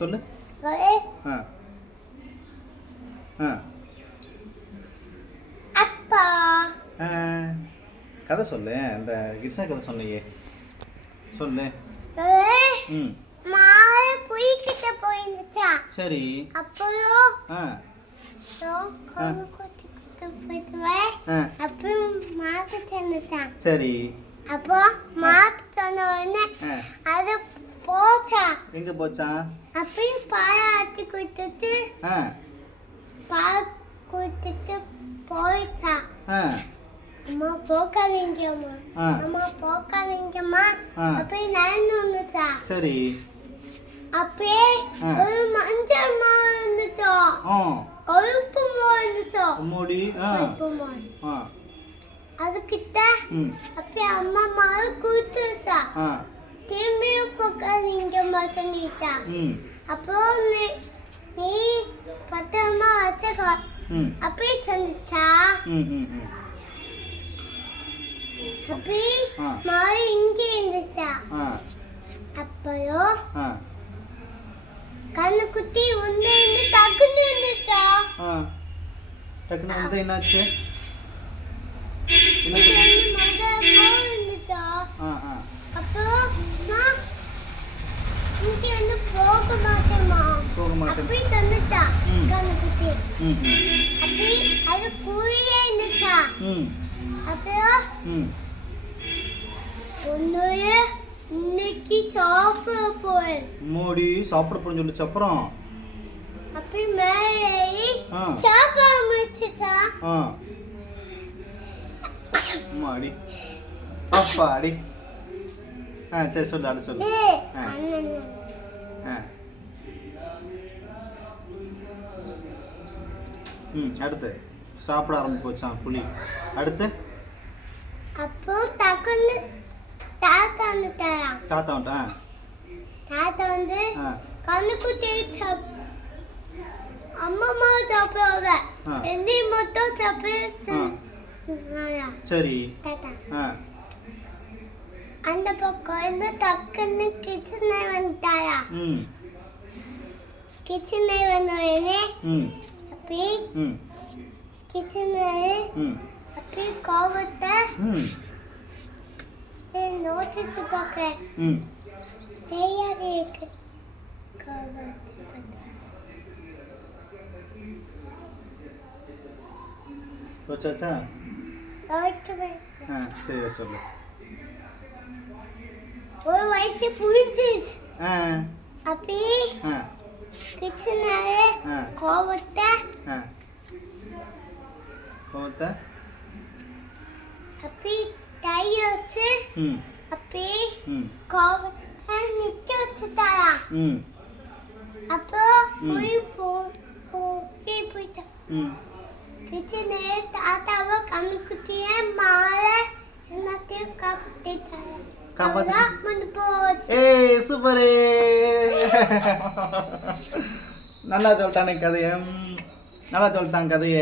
சொல்லு. ஆ ஆ அப்பா கதை சொல்லு. அந்த கிருஷ்ணா கதை சொன்னியே சொல்லு. ம் மாலை குயிக்கிட்ட போயிருந்துச்சா. சரி. அப்புறம் ஆ அப்புறம் மாத்து சொன்னான். சரி. அப்போ மாத்து சொன்ன உடனே அது போச்சா. எங்க போச்சா? அப்பயும் பாராட்டி கொடுத்துட்டு பால் கொடுத்துட்டு போயிடுச்சா. அம்மா போக்காதீங்கம்மா, அம்மா போக்காதீங்கம்மா அப்பயும் நடந்து வந்துச்சா. சரி. அப்பயே ஒரு மஞ்சள் மாவு இருந்துச்சோ, கருப்பு மாவு இருந்துச்சோ. அதுக்கிட்ட அப்பயே அம்மா மாவு குடுத்துச்சா. திரும்பியும் போக்காதீங்கம்மா சொல்லிச்சா. அப்போ நீ பத்திரமா வச்சுக்கோ அப்படி சொல்லிச்சா. அப்படி மாவு இங்க இருந்துச்சா. அப்புறம் கண்ணுக்குட்டி ஒண்ணு டக்குன்னு இருந்துச்சா. டக்குன்னு வந்து என்னாச்சு? இருந்துச்சா. அப்புறம் நான் இங்க வந்து போக மாட்டேமா அப்படி சொன்னுச்சா கண்ணுக்குட்டி. அப்படி அது கூலியே இருந்துச்சா. அப்புறம் ஒன்னுடைய இன்னைக்கு சாப்பிட போறேன் மோடி சாப்பிட போறேன்னு சொல்லிச்சு. அப்புறம் அப்படி மேலே சாப்பிட முடிச்சுச்சா. மாடி அப்பாடி. சரி சொல்லு. அது சொல்லு. அடுத்து சாப்பிட ஆரம்பிச்சான் புலி. அடுத்து அப்போ டக்குன்னு தாத்தா வந்துட்டாரா. தாத்தா வந்து கண்ணுக்குட்டி அம்மா சாப்பிடாத என்னை மட்டும் சாப்பிட. சரி. தாத்தா அந்த பக்கம் இருந்து டக்குன்னு கிச்சனை வந்துட்டாரா. கிச்சனை வந்தோடனே அப்படி கிச்சனை அப்படி கோவத்தை நோட்டிச்சு பார்க்க தெரியாது இருக்கு. சரி சொல்லு. ஒரு வயசு புரிஞ்சு அப்படி கிச்சனால கோவத்தை அப்படி டை வச்சு அப்படி கோவத்தை நிக்க வச்சுட்டாரா. அப்போ போயிட்டா. கிச்சனே தாத்தாவை கண்ணுக்குட்டிய மாலை எல்லாத்தையும் காப்பாத்திட்டாரா. சூப்பரே. நல்லா சொல்லிட்டானே கதைய. நல்லா சொல்லிட்டான் கதைய.